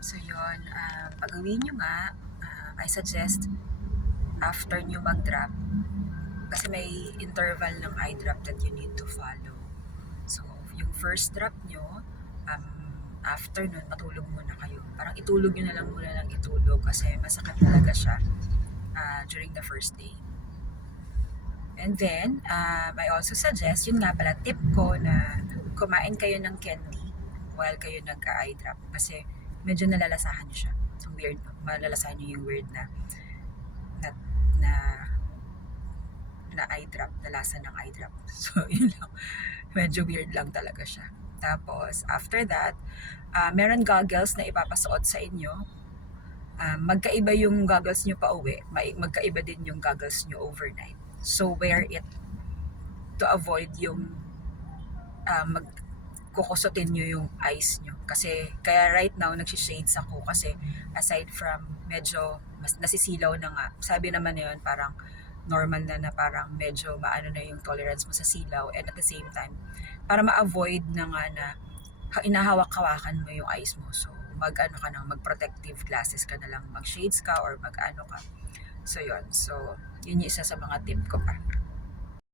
So yun, pag-uwi nyo nga, I suggest after nyo mag-drop, kasi may interval ng eye drop that you need to follow. So, yung first drop nyo, after nun, matulog muna kayo. Parang itulog nyo na lang muna ng itulog kasi masakit talaga siya during the first day. And then, I also suggest, yun nga pala, tip ko na kumain kayo ng candy while kayo nag-eye drop. Kasi medyo nalalasahan nyo siya. So weird, malalasahan nyo yung weird na na, na, na eye drop, na lasa ng eye drop. So yun lang, medyo weird lang talaga siya. Tapos, after that, meron goggles na ipapasuot sa inyo. Magkaiba yung goggles nyo pa uwi, magkaiba din yung goggles nyo overnight. So wear it to avoid yung kukusutin nyo yung eyes nyo. Kasi, kaya right now, nagsishades ako kasi aside from medyo mas nasisilaw na nga, sabi naman na yun, parang normal na parang medyo maano na yung tolerance mo sa silaw, and at the same time, para ma-avoid na nga na inahawak-hawakan mo yung eyes mo. So, mag-ano ka nang, mag-protective glasses ka na lang, mag-shades ka or mag-ano ka. So, yun. So, yun yung isa sa mga tip ko pa.